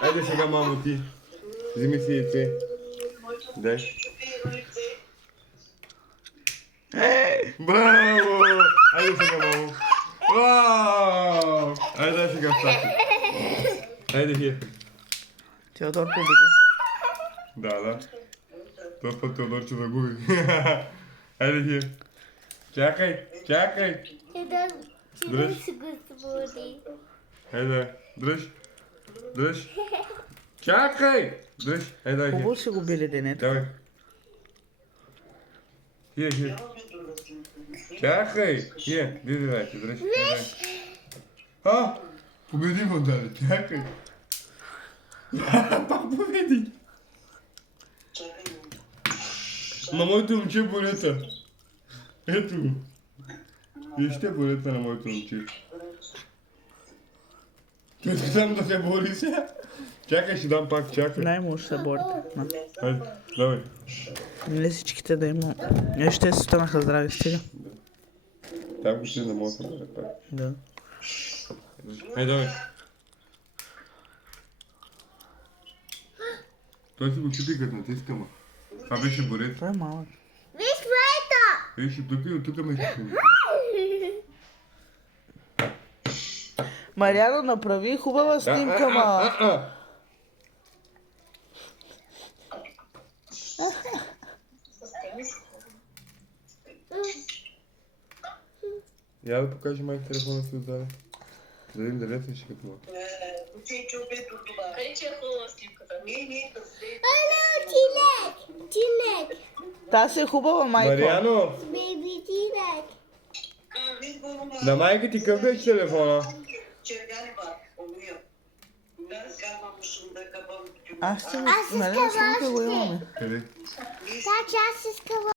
Хайде сега, мамо, ти. Вземи си яйце. Дай. Браво! Хайде сега, мамо. Вау! Хайде, дай сега стати. Хайде, хи. Теодор победи. Да. Този път Теодор ще загуби. Хайде, хи. Чакай. Дръж. Хайде, дръж. Чакай! Дръж. Хайде, хи. Хубаво ще го били денето. Давай. Хи. Чакай! Диди, дайте, дръж. Победи го, даде, чакай. Пак победи. На моето момче болета. Ето го. Вижте болета на моето момче. Той там да се бори сега. Чакай, ще дам пак, чакай. Най-му ще се борите. Хайде, давай. Нали всичките да има. Ще се станаха здрави стига. Там го ще не мога да бъде пак. Да. Хайде, давай. Той си го чупи като натиска, ма. Това беше борец. Това е малък. Виж, тук и от тук ме ще. Мариано, направи хубава снимка, ма. Я да покажи майка телефона си отдаде. Да видим дали се ще като малко. Къде че е хубава снимката? Та си е хубава, майко. Мариано! На майка ти къв беше телефона? Аз ще нали, снимка го имаме. Къде? Да, че аз искам